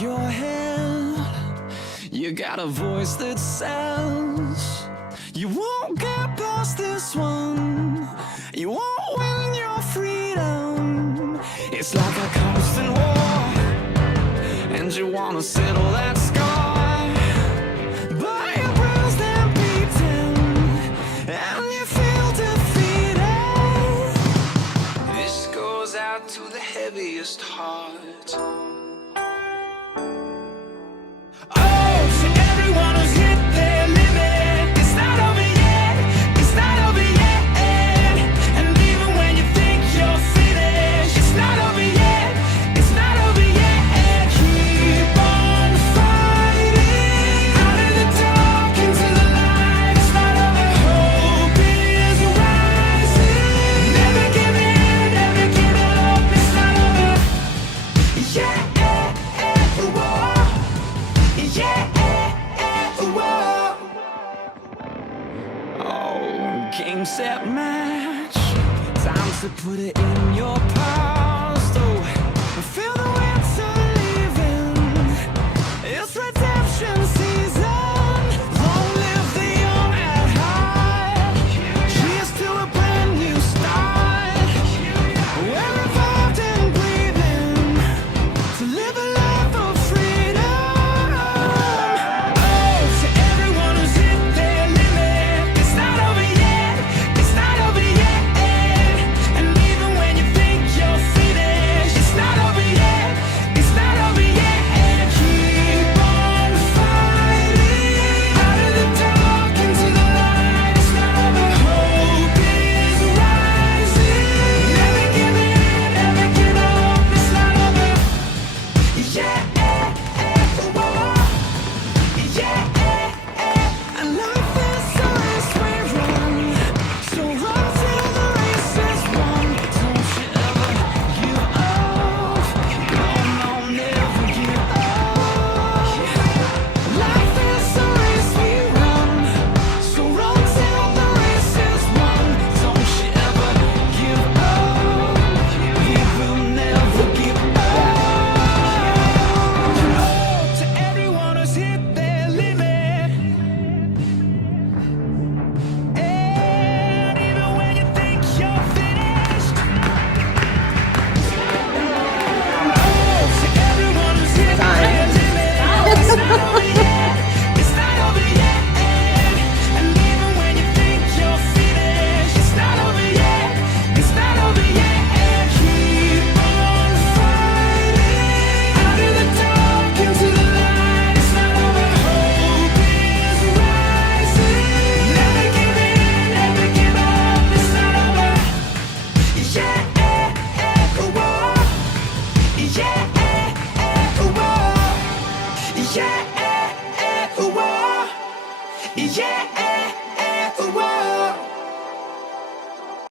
your head. You got a voice that says you won't get past this one. You won't win your freedom. It's like a constant war, and you wanna settle that scar, but you're bruised and beaten, and you feel defeated. This goes out to the heaviest heart. Game, set, match. Time to put it in your past. Oh, feel the winter leaving. It's redemption season. Long live the young at heart. Cheers to a brand new start. We're revived and breathing to live a life of freedom. Oh, to everyone who's hit their limit, it's not over yet. Yeah.